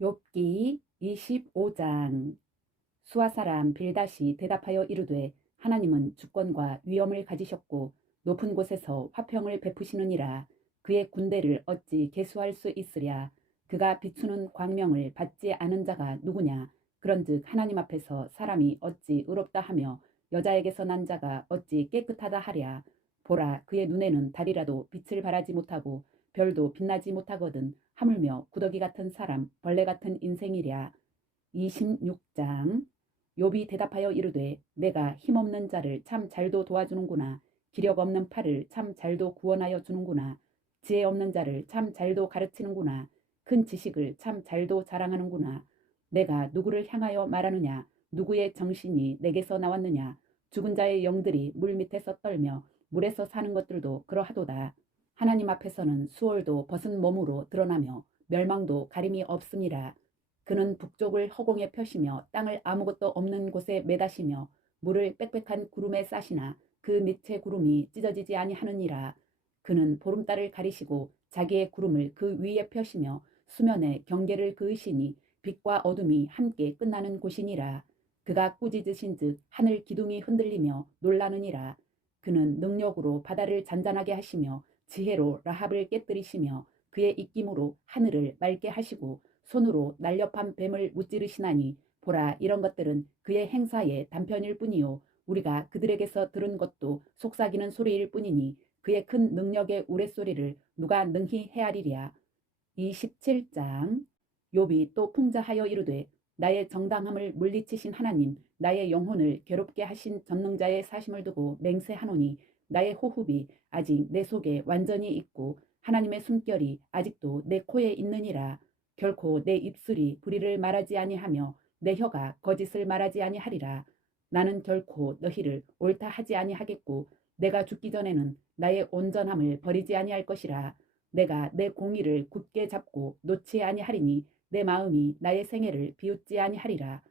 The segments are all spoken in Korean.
욥기 25장. 수아 사람 빌닷이 대답하여 이르되 하나님은 주권과 위엄을 가지셨고 높은 곳에서 화평을 베푸시느니라. 그의 군대를 어찌 계수할 수 있으랴. 그가 비추는 광명을 받지 않은 자가 누구냐. 그런즉 하나님 앞에서 사람이 어찌 의롭다 하며 여자에게서 난 자가 어찌 깨끗하다 하랴. 보라, 그의 눈에는 달이라도 빛을 발하지 못하고 별도 빛나지 못하거든 하물며 구더기 같은 사람 벌레 같은 인생이랴. 26장. 욥이 대답하여 이르되 내가 힘없는 자를 참 잘도 도와주는구나. 기력 없는 팔을 참 잘도 구원하여 주는구나. 지혜 없는 자를 참 잘도 가르치는구나. 큰 지식을 참 잘도 자랑하는구나. 내가 누구를 향하여 말하느냐. 누구의 정신이 내게서 나왔느냐. 죽은 자의 영들이 물 밑에서 떨며 물에서 사는 것들도 그러하도다. 하나님 앞에서는 수월도 벗은 몸으로 드러나며 멸망도 가림이 없음이라. 그는 북쪽을 허공에 펴시며 땅을 아무것도 없는 곳에 매다시며 물을 빽빽한 구름에 싸시나 그 밑의 구름이 찢어지지 아니하느니라. 그는 보름달을 가리시고 자기의 구름을 그 위에 펴시며 수면에 경계를 그으시니 빛과 어둠이 함께 끝나는 곳이니라. 그가 꾸짖으신즉 하늘 기둥이 흔들리며 놀라느니라. 그는 능력으로 바다를 잔잔하게 하시며 지혜로 라합을 깨뜨리시며 그의 입김으로 하늘을 맑게 하시고 손으로 날렵한 뱀을 무찌르시나니 보라, 이런 것들은 그의 행사의 단편일 뿐이요 우리가 그들에게서 들은 것도 속삭이는 소리일 뿐이니 그의 큰 능력의 우레소리를 누가 능히 헤아리랴. 27장. 욥이 또 풍자하여 이르되 나의 정당함을 물리치신 하나님, 나의 영혼을 괴롭게 하신 전능자의 사심을 두고 맹세하노니 나의 호흡이 아직 내 속에 완전히 있고 하나님의 숨결이 아직도 내 코에 있느니라. 결코 내 입술이 불의를 말하지 아니하며 내 혀가 거짓을 말하지 아니하리라. 나는 결코 너희를 옳다 하지 아니하겠고 내가 죽기 전에는 나의 온전함을 버리지 아니할 것이라. 내가 내 공의를 굳게 잡고 놓지 아니하리니 내 마음이 나의 생애를 비웃지 아니하리라.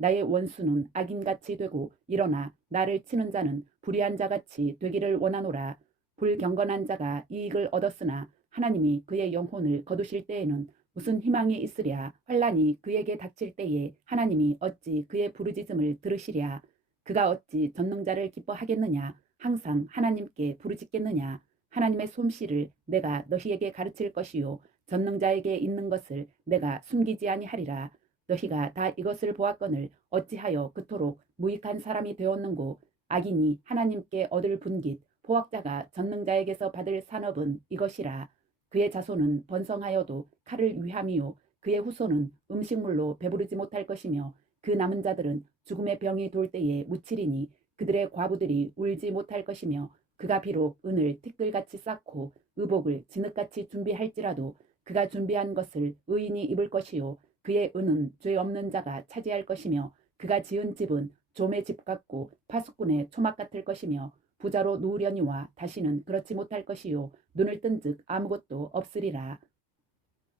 나의 원수는 악인같이 되고 일어나 나를 치는 자는 불의한 자같이 되기를 원하노라. 불경건한 자가 이익을 얻었으나 하나님이 그의 영혼을 거두실 때에는 무슨 희망이 있으랴. 환난이 그에게 닥칠 때에 하나님이 어찌 그의 부르짖음을 들으시랴. 그가 어찌 전능자를 기뻐하겠느냐. 항상 하나님께 부르짖겠느냐. 하나님의 솜씨를 내가 너희에게 가르칠 것이요 전능자에게 있는 것을 내가 숨기지 아니하리라. 너희가 다 이것을 보았거늘 어찌하여 그토록 무익한 사람이 되었는고. 악인이 하나님께 얻을 분깃 포악자가 전능자에게서 받을 산업은 이것이라. 그의 자손은 번성하여도 칼을 위함이요 그의 후손은 음식물로 배부르지 못할 것이며 그 남은 자들은 죽음의 병이 돌 때에 묻히리니 그들의 과부들이 울지 못할 것이며 그가 비록 은을 티끌같이 쌓고 의복을 진흙같이 준비할지라도 그가 준비한 것을 의인이 입을 것이요 그의 은은 죄 없는 자가 차지할 것이며 그가 지은 집은 좀의 집 같고 파수꾼의 초막 같을 것이며 부자로 누우려니와 다시는 그렇지 못할 것이요 눈을 뜬즉 아무것도 없으리라.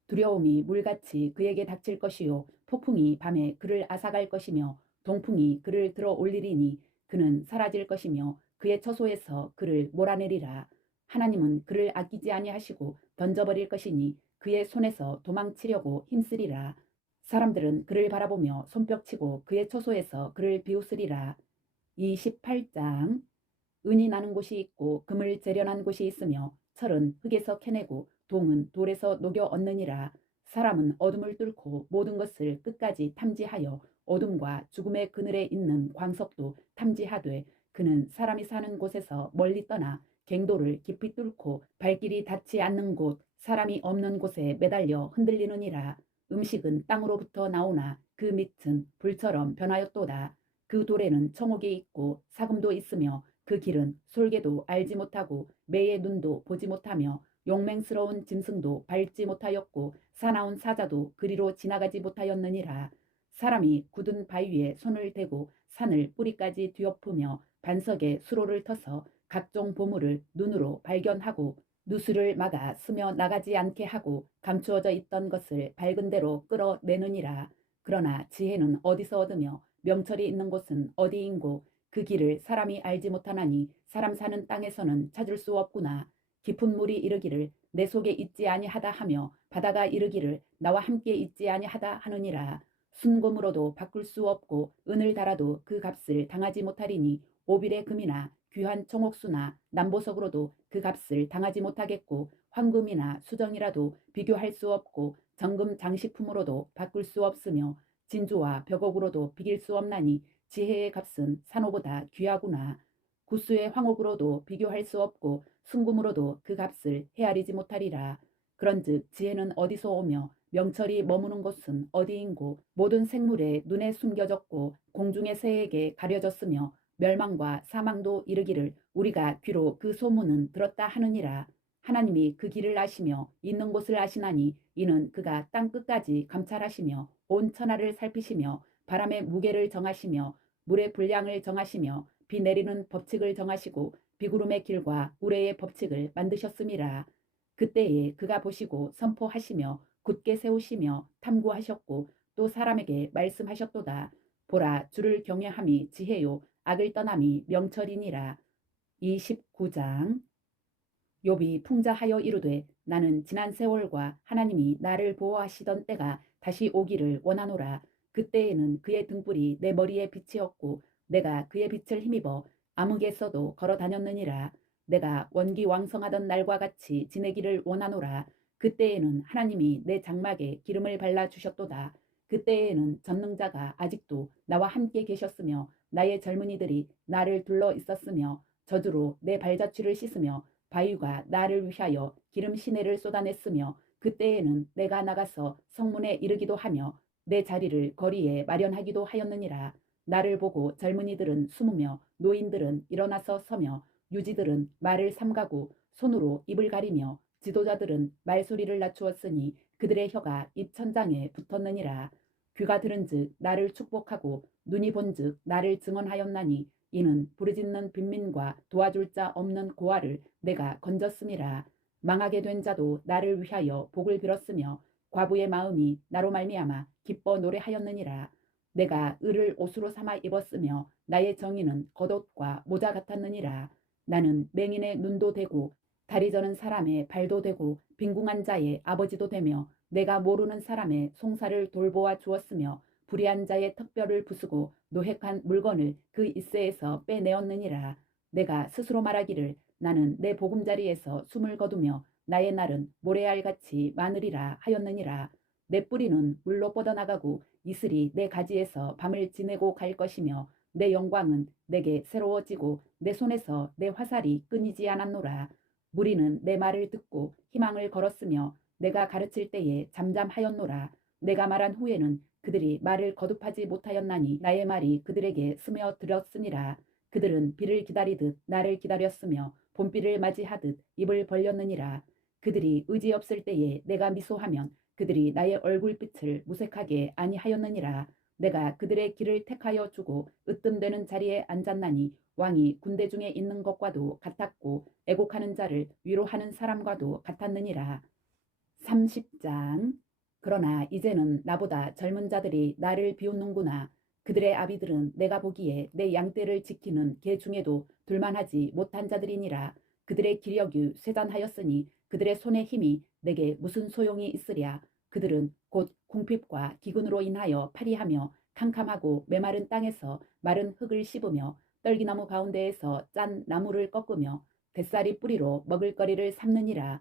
두려움이 물같이 그에게 닥칠 것이요 폭풍이 밤에 그를 앗아갈 것이며 동풍이 그를 들어 올리리니 그는 사라질 것이며 그의 처소에서 그를 몰아내리라. 하나님은 그를 아끼지 아니하시고 던져버릴 것이니 그의 손에서 도망치려고 힘쓰리라. 사람들은 그를 바라보며 손뼉치고 그의 처소에서 그를 비웃으리라. 28장. 은이 나는 곳이 있고 금을 재련한 곳이 있으며 철은 흙에서 캐내고 동은 돌에서 녹여 얻느니라. 사람은 어둠을 뚫고 모든 것을 끝까지 탐지하여 어둠과 죽음의 그늘에 있는 광석도 탐지하되 그는 사람이 사는 곳에서 멀리 떠나 갱도를 깊이 뚫고 발길이 닿지 않는 곳 사람이 없는 곳에 매달려 흔들리느니라. 음식은 땅으로부터 나오나 그 밑은 불처럼 변하였도다. 그 돌에는 청옥이 있고 사금도 있으며 그 길은 솔개도 알지 못하고 매의 눈도 보지 못하며 용맹스러운 짐승도 밟지 못하였고 사나운 사자도 그리로 지나가지 못하였느니라. 사람이 굳은 바위에 손을 대고 산을 뿌리까지 뒤엎으며 반석에 수로를 터서 각종 보물을 눈으로 발견하고 누수를 막아 스며 나가지 않게 하고 감추어져 있던 것을 밝은 대로 끌어내느니라. 그러나 지혜는 어디서 얻으며 명철이 있는 곳은 어디인고 그 길을 사람이 알지 못하나니 사람 사는 땅에서는 찾을 수 없구나. 깊은 물이 이르기를 내 속에 있지 아니하다 하며 바다가 이르기를 나와 함께 있지 아니하다 하느니라. 순금으로도 바꿀 수 없고 은을 달아도 그 값을 당하지 못하리니 오빌의 금이나 귀한 청옥수나 남보석으로도 그 값을 당하지 못하겠고 황금이나 수정이라도 비교할 수 없고 정금 장식품으로도 바꿀 수 없으며 진주와 벽옥으로도 비길 수 없나니 지혜의 값은 산호보다 귀하구나. 구수의 황옥으로도 비교할 수 없고 순금으로도 그 값을 헤아리지 못하리라. 그런즉 지혜는 어디서 오며 명철이 머무는 곳은 어디인고 모든 생물의 눈에 숨겨졌고 공중의 새에게 가려졌으며 멸망과 사망도 이르기를 우리가 귀로 그 소문은 들었다 하느니라. 하나님이 그 길을 아시며 있는 곳을 아시나니 이는 그가 땅 끝까지 감찰하시며 온 천하를 살피시며 바람의 무게를 정하시며 물의 분량을 정하시며 비 내리는 법칙을 정하시고 비구름의 길과 우레의 법칙을 만드셨음이라. 그때에 그가 보시고 선포하시며 굳게 세우시며 탐구하셨고 또 사람에게 말씀하셨도다. 보라, 주를 경외함이 지혜요 악을 떠남이 명철이니라. 29장. 욥이 풍자하여 이르되 나는 지난 세월과 하나님이 나를 보호하시던 때가 다시 오기를 원하노라. 그때에는 그의 등불이 내 머리에 빛이었고 내가 그의 빛을 힘입어 암흑에서도 걸어 다녔느니라. 내가 원기왕성하던 날과 같이 지내기를 원하노라. 그때에는 하나님이 내 장막에 기름을 발라 주셨도다. 그때에는 전능자가 아직도 나와 함께 계셨으며 나의 젊은이들이 나를 둘러 있었으며 저주로 내 발자취를 씻으며 바위가 나를 위하여 기름 시내를 쏟아냈으며 그때에는 내가 나가서 성문에 이르기도 하며 내 자리를 거리에 마련하기도 하였느니라. 나를 보고 젊은이들은 숨으며 노인들은 일어나서 서며 유지들은 말을 삼가고 손으로 입을 가리며 지도자들은 말소리를 낮추었으니 그들의 혀가 입 천장에 붙었느니라. 귀가 들은즉 나를 축복하고 눈이 본즉 나를 증언하였나니 이는 부르짖는 빈민과 도와줄 자 없는 고아를 내가 건졌음이라. 망하게 된 자도 나를 위하여 복을 빌었으며 과부의 마음이 나로 말미암아 기뻐 노래하였느니라. 내가 을을 옷으로 삼아 입었으며 나의 정의는 겉옷과 모자 같았느니라. 나는 맹인의 눈도 되고 다리 저는 사람의 발도 되고 빈궁한 자의 아버지도 되며 내가 모르는 사람의 송사를 돌보아 주었으며 불의한 자의 턱뼈를 부수고 노획한 물건을 그 이새에서 빼내었느니라. 내가 스스로 말하기를 나는 내 보금자리에서 숨을 거두며 나의 날은 모래알같이 많으리라 하였느니라. 내 뿌리는 물로 뻗어나가고 이슬이 내 가지에서 밤을 지내고 갈 것이며 내 영광은 내게 새로워지고 내 손에서 내 화살이 끊이지 않았노라. 무리는 내 말을 듣고 희망을 걸었으며 내가 가르칠 때에 잠잠하였노라. 내가 말한 후에는 그들이 말을 거듭하지 못하였나니 나의 말이 그들에게 스며들었으니라. 그들은 비를 기다리듯 나를 기다렸으며 봄비를 맞이하듯 입을 벌렸느니라. 그들이 의지 없을 때에 내가 미소하면 그들이 나의 얼굴빛을 무색하게 아니하였느니라. 내가 그들의 길을 택하여 주고 으뜸되는 자리에 앉았나니 왕이 군대 중에 있는 것과도 같았고 애곡하는 자를 위로하는 사람과도 같았느니라. 30장. 그러나 이제는 나보다 젊은 자들이 나를 비웃는구나. 그들의 아비들은 내가 보기에 내 양떼를 지키는 개 중에도 둘만하지 못한 자들이니라. 그들의 기력이 쇠잔하였으니 그들의 손의 힘이 내게 무슨 소용이 있으랴. 그들은 곧 궁핍과 기근으로 인하여 파리하며 캄캄하고 메마른 땅에서 마른 흙을 씹으며 떨기나무 가운데에서 짠 나무를 꺾으며 뱃살이 뿌리로 먹을거리를 삼느니라.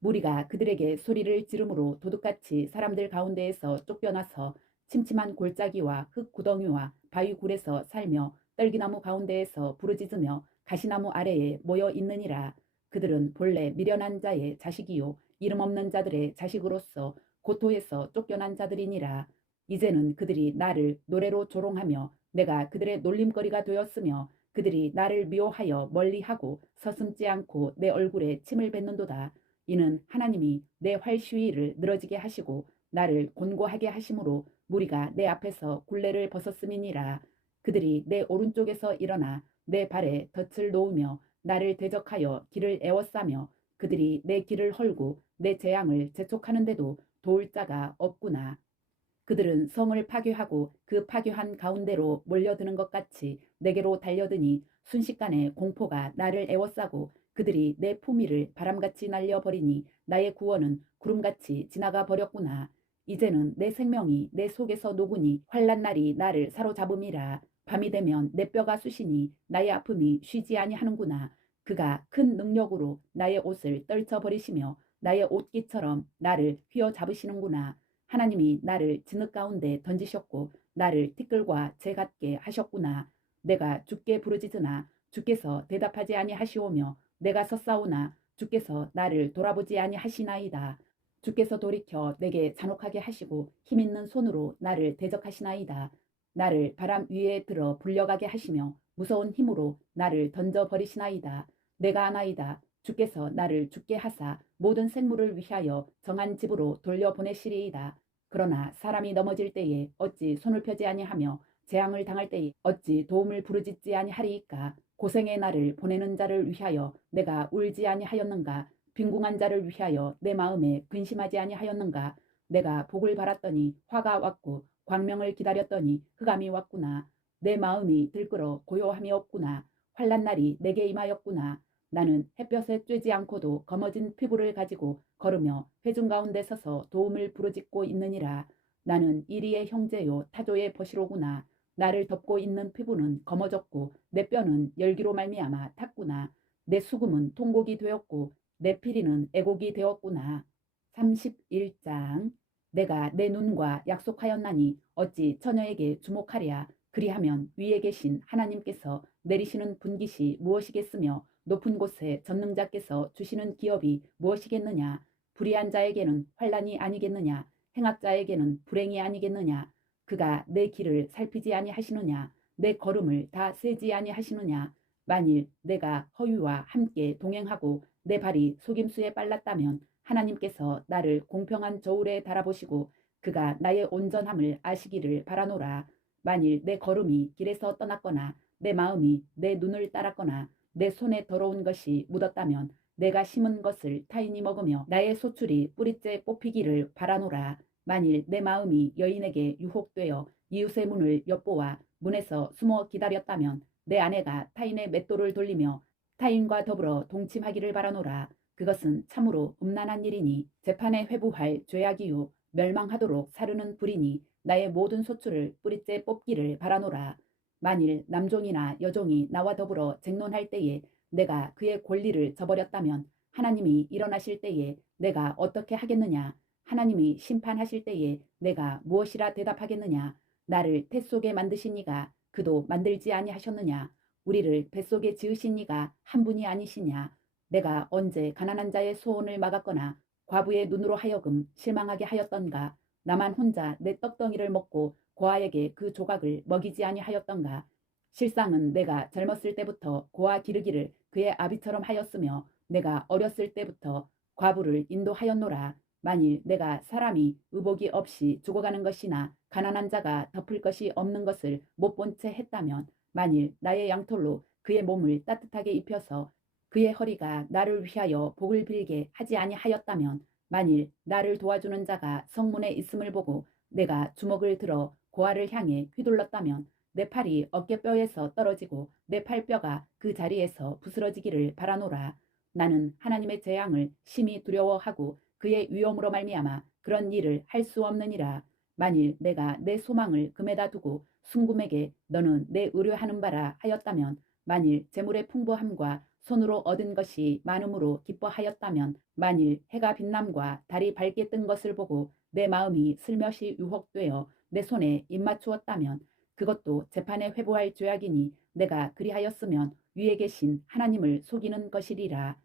무리가 그들에게 소리를 지르므로 도둑같이 사람들 가운데에서 쫓겨나서 침침한 골짜기와 흙 구덩이와 바위 굴에서 살며 떨기나무 가운데에서 부르짖으며 가시나무 아래에 모여 있느니라. 그들은 본래 미련한 자의 자식이요 이름 없는 자들의 자식으로서 고토에서 쫓겨난 자들이니라. 이제는 그들이 나를 노래로 조롱하며 내가 그들의 놀림거리가 되었으며 그들이 나를 미워하여 멀리하고 서슴지 않고 내 얼굴에 침을 뱉는도다. 이는 하나님이 내 활시위를 늘어지게 하시고 나를 곤고하게 하심으로 무리가 내 앞에서 굴레를 벗었음이니라. 그들이 내 오른쪽에서 일어나 내 발에 덫을 놓으며 나를 대적하여 길을 에워싸며 그들이 내 길을 헐고 내 재앙을 재촉하는데도 도울 자가 없구나. 그들은 성을 파괴하고 그 파괴한 가운데로 몰려드는 것 같이 내게로 달려드니 순식간에 공포가 나를 에워싸고 그들이 내 품위를 바람같이 날려버리니 나의 구원은 구름같이 지나가 버렸구나. 이제는 내 생명이 내 속에서 녹으니 환난 날이 나를 사로잡음이라. 밤이 되면 내 뼈가 쑤시니 나의 아픔이 쉬지 아니하는구나. 그가 큰 능력으로 나의 옷을 떨쳐버리시며 나의 옷깃처럼 나를 휘어잡으시는구나. 하나님이 나를 진흙 가운데 던지셨고 나를 티끌과 재 같게 하셨구나. 내가 주께 부르짖으나 주께서 대답하지 아니하시오며 내가 섰사오나 주께서 나를 돌아보지 아니하시나이다. 주께서 돌이켜 내게 잔혹하게 하시고 힘있는 손으로 나를 대적하시나이다. 나를 바람 위에 들어 불려가게 하시며 무서운 힘으로 나를 던져버리시나이다. 내가 아나이다. 주께서 나를 죽게 하사 모든 생물을 위하여 정한 집으로 돌려보내시리이다. 그러나 사람이 넘어질 때에 어찌 손을 펴지 아니하며 재앙을 당할 때에 어찌 도움을 부르짖지 아니하리이까. 고생의 날을 보내는 자를 위하여 내가 울지 아니하였는가. 빈궁한 자를 위하여 내 마음에 근심하지 아니하였는가. 내가 복을 바랐더니 화가 왔고 광명을 기다렸더니 흑암이 왔구나. 내 마음이 들끓어 고요함이 없구나. 환난 날이 내게 임하였구나. 나는 햇볕에 쬐지 않고도 검어진 피부를 가지고 걸으며 회중 가운데 서서 도움을 부르짖고 있느니라. 나는 이리의 형제요 타조의 버시로구나. 나를 덮고 있는 피부는 검어졌고 내 뼈는 열기로 말미암아 탔구나. 내 수금은 통곡이 되었고 내 피리는 애곡이 되었구나. 31장. 내가 내 눈과 약속하였나니 어찌 처녀에게 주목하랴. 그리하면 위에 계신 하나님께서 내리시는 분깃이 무엇이겠으며 높은 곳에 전능자께서 주시는 기업이 무엇이겠느냐. 불의한 자에게는 환난이 아니겠느냐. 행악자에게는 불행이 아니겠느냐. 그가 내 길을 살피지 아니하시느냐. 내 걸음을 다 세지 아니하시느냐. 만일 내가 허위와 함께 동행하고 내 발이 속임수에 빨랐다면 하나님께서 나를 공평한 저울에 달아보시고 그가 나의 온전함을 아시기를 바라노라. 만일 내 걸음이 길에서 떠났거나 내 마음이 내 눈을 따랐거나 내 손에 더러운 것이 묻었다면 내가 심은 것을 타인이 먹으며 나의 소출이 뿌리째 뽑히기를 바라노라. 만일 내 마음이 여인에게 유혹되어 이웃의 문을 엿보아 문에서 숨어 기다렸다면 내 아내가 타인의 맷돌을 돌리며 타인과 더불어 동침하기를 바라노라. 그것은 참으로 음란한 일이니 재판에 회부할 죄악이요 멸망하도록 사르는 불이니 나의 모든 소출을 뿌리째 뽑기를 바라노라. 만일 남종이나 여종이 나와 더불어 쟁론할 때에 내가 그의 권리를 저버렸다면 하나님이 일어나실 때에 내가 어떻게 하겠느냐. 하나님이 심판하실 때에 내가 무엇이라 대답하겠느냐. 나를 태 속에 만드신 이가 그도 만들지 아니하셨느냐. 우리를 뱃속에 지으신 이가 한 분이 아니시냐. 내가 언제 가난한 자의 소원을 막았거나 과부의 눈으로 하여금 실망하게 하였던가. 나만 혼자 내 떡덩이를 먹고 고아에게 그 조각을 먹이지 아니하였던가. 실상은 내가 젊었을 때부터 고아 기르기를 그의 아비처럼 하였으며 내가 어렸을 때부터 과부를 인도하였노라. 만일 내가 사람이 의복이 없이 죽어가는 것이나 가난한 자가 덮을 것이 없는 것을 못 본 채 했다면 만일 나의 양털로 그의 몸을 따뜻하게 입혀서 그의 허리가 나를 위하여 복을 빌게 하지 아니하였다면 만일 나를 도와주는 자가 성문에 있음을 보고 내가 주먹을 들어 고아를 향해 휘둘렀다면 내 팔이 어깨뼈에서 떨어지고 내 팔뼈가 그 자리에서 부스러지기를 바라노라. 나는 하나님의 재앙을 심히 두려워하고 그의 위엄으로 말미암아 그런 일을 할 수 없느니라. 만일 내가 내 소망을 금에다 두고 순금에게 너는 내 의뢰하는 바라 하였다면 만일 재물의 풍부함과 손으로 얻은 것이 많음으로 기뻐하였다면 만일 해가 빛남과 달이 밝게 뜬 것을 보고 내 마음이 슬며시 유혹되어 내 손에 입맞추었다면 그것도 재판에 회부할 죄악이니 내가 그리하였으면 위에 계신 하나님을 속이는 것이리라.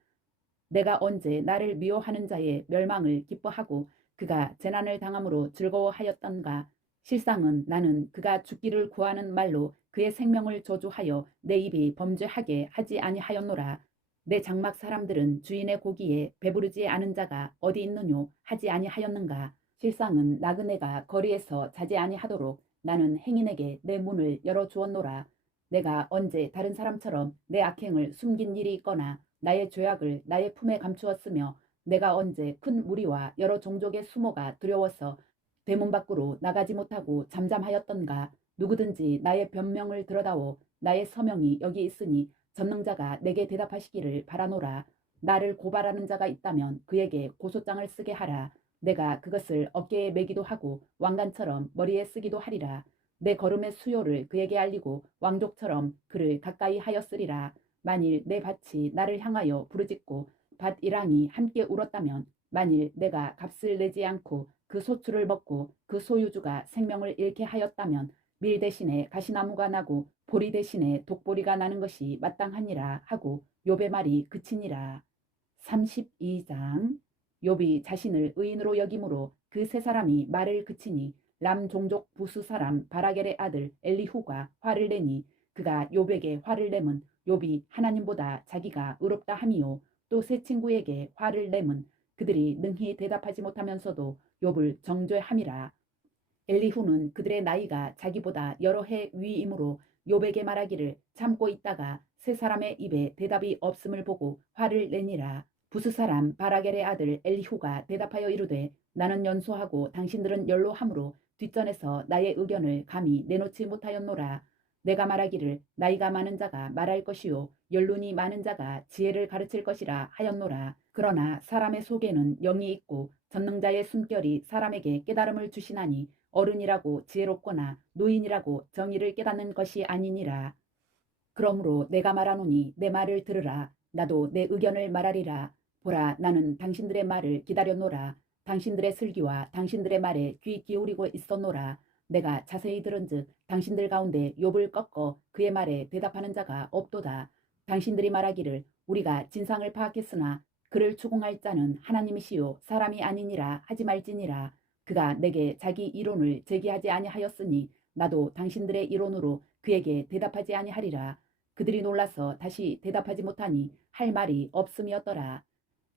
내가 언제 나를 미워하는 자의 멸망을 기뻐하고 그가 재난을 당함으로 즐거워하였던가. 실상은 나는 그가 죽기를 구하는 말로 그의 생명을 저주하여 내 입이 범죄하게 하지 아니하였노라. 내 장막 사람들은 주인의 고기에 배부르지 않은 자가 어디 있느뇨 하지 아니하였는가. 실상은 나그네가 거리에서 자지 아니하도록 나는 행인에게 내 문을 열어주었노라. 내가 언제 다른 사람처럼 내 악행을 숨긴 일이 있거나 나의 죄악을 나의 품에 감추었으며 내가 언제 큰 무리와 여러 종족의 수모가 두려워서 대문 밖으로 나가지 못하고 잠잠하였던가. 누구든지 나의 변명을 들어다오. 나의 서명이 여기 있으니 전능자가 내게 대답하시기를 바라노라. 나를 고발하는 자가 있다면 그에게 고소장을 쓰게 하라. 내가 그것을 어깨에 매기도 하고 왕관처럼 머리에 쓰기도 하리라. 내 걸음의 수요를 그에게 알리고 왕족처럼 그를 가까이 하였으리라. 만일 내 밭이 나를 향하여 부르짖고 밭 이랑이 함께 울었다면, 만일 내가 값을 내지 않고 그 소출을 먹고 그 소유주가 생명을 잃게 하였다면, 밀 대신에 가시나무가 나고 보리 대신에 독보리가 나는 것이 마땅하니라 하고 욥의 말이 그치니라. 32장. 욥이 자신을 의인으로 여김으로 그 세 사람이 말을 그치니 람 종족 부수 사람 바라겔의 아들 엘리후가 화를 내니, 그가 욥에게 화를 내면 욥이 하나님보다 자기가 의롭다 함이요, 또 세 친구에게 화를 내면 그들이 능히 대답하지 못하면서도 욥을 정죄함이라. 엘리후는 그들의 나이가 자기보다 여러 해 위이므로 욥에게 말하기를 참고 있다가 세 사람의 입에 대답이 없음을 보고 화를 내니라. 부스 사람 바라겔의 아들 엘리후가 대답하여 이르되, 나는 연소하고 당신들은 연로함으로 뒷전에서 나의 의견을 감히 내놓지 못하였노라. 내가 말하기를 나이가 많은 자가 말할 것이요 연륜이 많은 자가 지혜를 가르칠 것이라 하였노라. 그러나 사람의 속에는 영이 있고 전능자의 숨결이 사람에게 깨달음을 주시나니, 어른이라고 지혜롭거나 노인이라고 정의를 깨닫는 것이 아니니라. 그러므로 내가 말하노니 내 말을 들으라. 나도 내 의견을 말하리라. 보라, 나는 당신들의 말을 기다렸노라. 당신들의 슬기와 당신들의 말에 귀 기울이고 있었노라. 내가 자세히 들은즉 당신들 가운데 욥을 꺾어 그의 말에 대답하는 자가 없도다. 당신들이 말하기를 우리가 진상을 파악했으나 그를 추궁할 자는 하나님이시요 사람이 아니니라 하지 말지니라. 그가 내게 자기 이론을 제기하지 아니하였으니 나도 당신들의 이론으로 그에게 대답하지 아니하리라. 그들이 놀라서 다시 대답하지 못하니 할 말이 없음이었더라.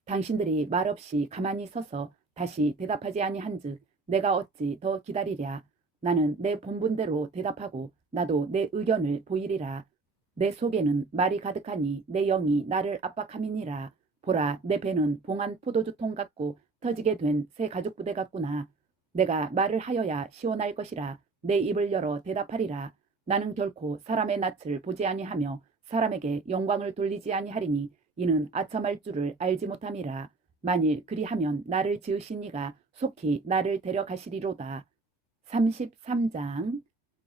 당신들이 말없이 가만히 서서 다시 대답하지 아니한즉 내가 어찌 더 기다리랴. 나는 내 본분대로 대답하고 나도 내 의견을 보이리라. 내 속에는 말이 가득하니 내 영이 나를 압박함이니라. 보라, 내 배는 봉한 포도주통 같고 터지게 된 새 가죽부대 같구나. 내가 말을 하여야 시원할 것이라. 내 입을 열어 대답하리라. 나는 결코 사람의 낯을 보지 아니하며 사람에게 영광을 돌리지 아니하리니 이는 아첨할 줄을 알지 못함이라. 만일 그리하면 나를 지으신 이가 속히 나를 데려가시리로다. 33장.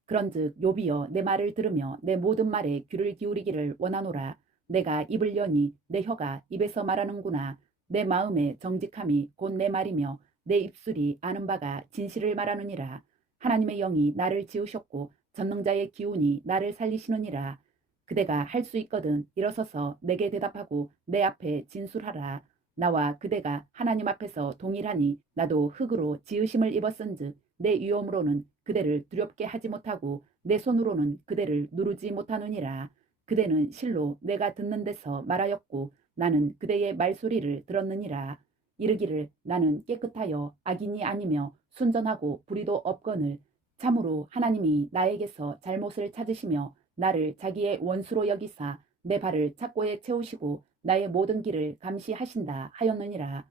그런즉 욥이여, 내 말을 들으며 내 모든 말에 귀를 기울이기를 원하노라. 내가 입을 여니 내 혀가 입에서 말하는구나. 내 마음의 정직함이 곧 내 말이며 내 입술이 아는 바가 진실을 말하느니라. 하나님의 영이 나를 지으셨고 전능자의 기운이 나를 살리시느니라. 그대가 할 수 있거든 일어서서 내게 대답하고 내 앞에 진술하라. 나와 그대가 하나님 앞에서 동일하니 나도 흙으로 지으심을 입었은즉 내 위엄으로는 그대를 두렵게 하지 못하고 내 손으로는 그대를 누르지 못하느니라. 그대는 실로 내가 듣는 데서 말하였고 나는 그대의 말소리를 들었느니라. 이르기를 나는 깨끗하여 악인이 아니며 순전하고 불의도 없거늘 참으로 하나님이 나에게서 잘못을 찾으시며 나를 자기의 원수로 여기사 내 발을 착고에 채우시고 나의 모든 길을 감시하신다 하였느니라.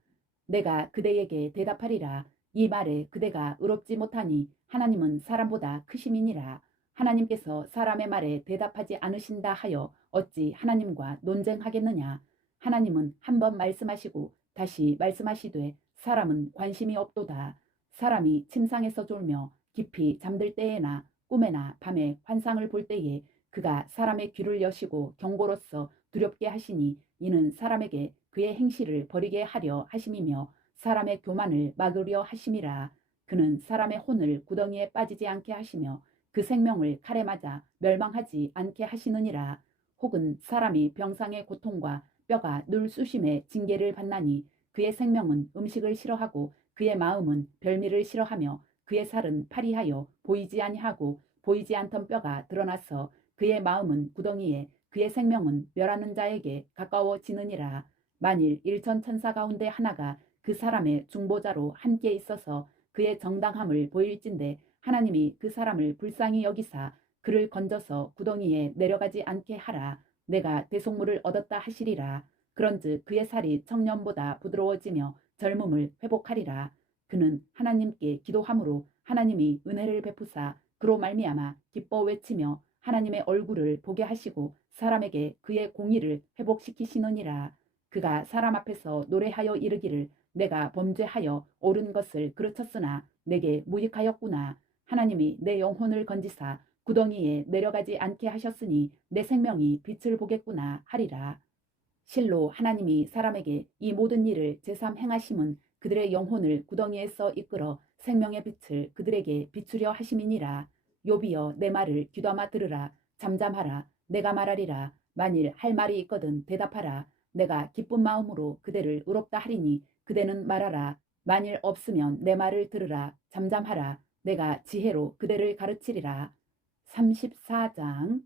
내가 그대에게 대답하리라. 이 말에 그대가 의롭지 못하니 하나님은 사람보다 크심이니라. 하나님께서 사람의 말에 대답하지 않으신다 하여 어찌 하나님과 논쟁하겠느냐. 하나님은 한 번 말씀하시고 다시 말씀하시되 사람은 관심이 없도다. 사람이 침상에서 졸며 깊이 잠들 때에나 꿈에나 밤에 환상을 볼 때에 그가 사람의 귀를 여시고 경고로써 두렵게 하시니 이는 사람에게 그의 행실을 버리게 하려 하심이며 사람의 교만을 막으려 하심이라. 그는 사람의 혼을 구덩이에 빠지지 않게 하시며 그 생명을 칼에 맞아 멸망하지 않게 하시느니라. 혹은 사람이 병상의 고통과 뼈가 늘 쑤심에 징계를 받나니 그의 생명은 음식을 싫어하고 그의 마음은 별미를 싫어하며 그의 살은 파리하여 보이지 아니하고 보이지 않던 뼈가 드러나서 그의 마음은 구덩이에 그의 생명은 멸하는 자에게 가까워지느니라. 만일 일천 천사 가운데 하나가 그 사람의 중보자로 함께 있어서 그의 정당함을 보일진대 하나님이 그 사람을 불쌍히 여기사 그를 건져서 구덩이에 내려가지 않게 하라. 내가 대속물을 얻었다 하시리라. 그런즉 그의 살이 청년보다 부드러워지며 젊음을 회복하리라. 그는 하나님께 기도함으로 하나님이 은혜를 베푸사 그로 말미암아 기뻐 외치며 하나님의 얼굴을 보게 하시고 사람에게 그의 공의를 회복시키시느니라. 그가 사람 앞에서 노래하여 이르기를 내가 범죄하여 옳은 것을 그르쳤으나 내게 무익하였구나. 하나님이 내 영혼을 건지사 구덩이에 내려가지 않게 하셨으니 내 생명이 빛을 보겠구나 하리라. 실로 하나님이 사람에게 이 모든 일을 제삼 행하심은 그들의 영혼을 구덩이에서 이끌어 생명의 빛을 그들에게 비추려 하심이니라. 욥이여 내 말을 귀담아 들으라. 잠잠하라. 내가 말하리라. 만일 할 말이 있거든 대답하라. 내가 기쁜 마음으로 그대를 의롭다 하리니 그대는 말하라. 만일 없으면 내 말을 들으라. 잠잠하라. 내가 지혜로 그대를 가르치리라. 34장.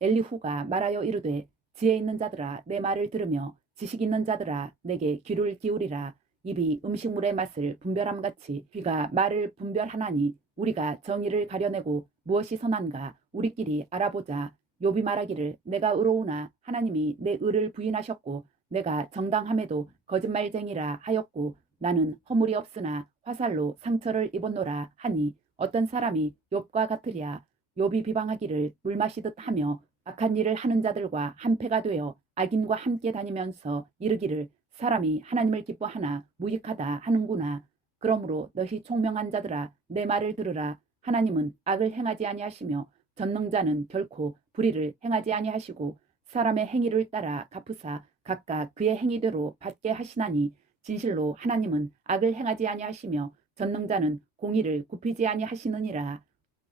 엘리후가 말하여 이르되 지혜 있는 자들아 내 말을 들으며 지식 있는 자들아 내게 귀를 기울이라. 입이 음식물의 맛을 분별함같이 귀가 말을 분별하나니 우리가 정의를 가려내고 무엇이 선한가 우리끼리 알아보자. 욥이 말하기를 내가 의로우나 하나님이 내 의를 부인하셨고 내가 정당함에도 거짓말쟁이라 하였고 나는 허물이 없으나 화살로 상처를 입었노라 하니 어떤 사람이 욥과 같으랴. 욥이 비방하기를 물 마시듯 하며 악한 일을 하는 자들과 한패가 되어 악인과 함께 다니면서 이르기를 사람이 하나님을 기뻐하나 무익하다 하는구나. 그러므로 너희 총명한 자들아 내 말을 들으라. 하나님은 악을 행하지 아니하시며 전능자는 결코 불의를 행하지 아니하시고 사람의 행위를 따라 갚으사 각각 그의 행위대로 받게 하시나니 진실로 하나님은 악을 행하지 아니하시며 전능자는 공의를 굽히지 아니하시느니라.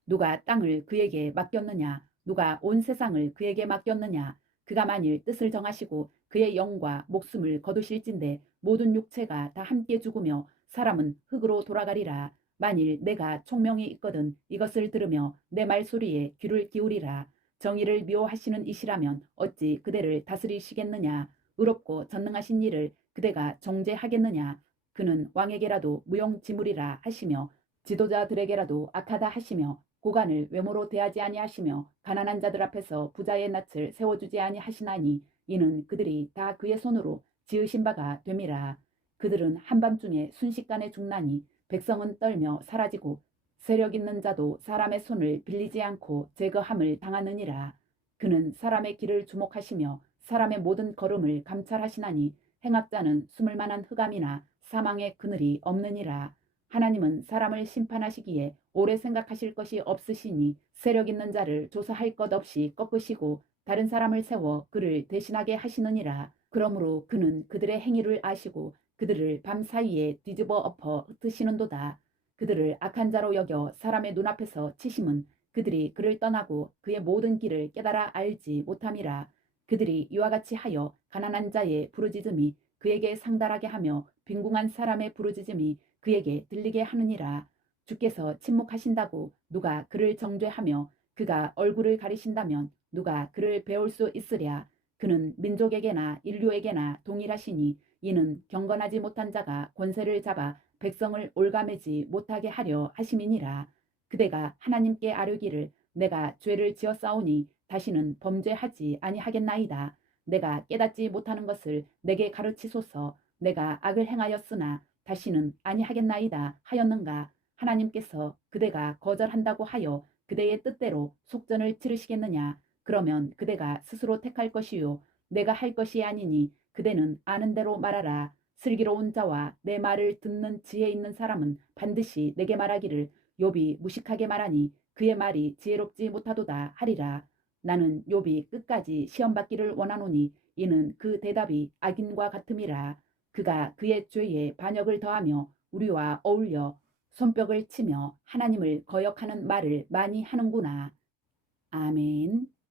누가 땅을 그에게 맡겼느냐? 누가 온 세상을 그에게 맡겼느냐? 그가 만일 뜻을 정하시고 그의 영과 목숨을 거두실진데 모든 육체가 다 함께 죽으며 사람은 흙으로 돌아가리라. 만일 내가 총명이 있거든 이것을 들으며 내 말소리에 귀를 기울이라. 정의를 미워하시는 이시라면 어찌 그대를 다스리시겠느냐? 의롭고 전능하신 이를 그대가 정죄하겠느냐? 그는 왕에게라도 무용지물이라 하시며 지도자들에게라도 악하다 하시며 고관을 외모로 대하지 아니하시며 가난한 자들 앞에서 부자의 낯을 세워주지 아니하시나니 이는 그들이 다 그의 손으로 지으신 바가 됨이라. 그들은 한밤중에 순식간에 죽나니 백성은 떨며 사라지고 세력 있는 자도 사람의 손을 빌리지 않고 제거함을 당하느니라. 그는 사람의 길을 주목하시며 사람의 모든 걸음을 감찰하시나니 행악자는 숨을 만한 흑암이나 사망의 그늘이 없느니라. 하나님은 사람을 심판하시기에 오래 생각하실 것이 없으시니 세력 있는 자를 조사할 것 없이 꺾으시고 다른 사람을 세워 그를 대신하게 하시느니라. 그러므로 그는 그들의 행위를 아시고 그들을 밤 사이에 뒤집어 엎어 흩으시는도다. 그들을 악한 자로 여겨 사람의 눈앞에서 치심은 그들이 그를 떠나고 그의 모든 길을 깨달아 알지 못함이라. 그들이 이와 같이 하여 가난한 자의 부르짖음이 그에게 상달하게 하며 빈궁한 사람의 부르짖음이 그에게 들리게 하느니라. 주께서 침묵하신다고 누가 그를 정죄하며 그가 얼굴을 가리신다면 누가 그를 배울 수 있으랴. 그는 민족에게나 인류에게나 동일하시니 이는 경건하지 못한 자가 권세를 잡아 백성을 올가매지 못하게 하려 하심이니라. 그대가 하나님께 아뢰기를 내가 죄를 지었사오니 다시는 범죄하지 아니하겠나이다. 내가 깨닫지 못하는 것을 내게 가르치소서. 내가 악을 행하였으나 다시는 아니하겠나이다 하였는가. 하나님께서 그대가 거절한다고 하여 그대의 뜻대로 속전을 치르시겠느냐. 그러면 그대가 스스로 택할 것이요 내가 할 것이 아니니 그대는 아는 대로 말하라. 슬기로운 자와 내 말을 듣는 지혜 있는 사람은 반드시 내게 말하기를 욥이 무식하게 말하니 그의 말이 지혜롭지 못하도다 하리라. 나는 욥이 끝까지 시험받기를 원하노니 이는 그 대답이 악인과 같음이라. 그가 그의 죄에 반역을 더하며 우리와 어울려 손뼉을 치며 하나님을 거역하는 말을 많이 하는구나.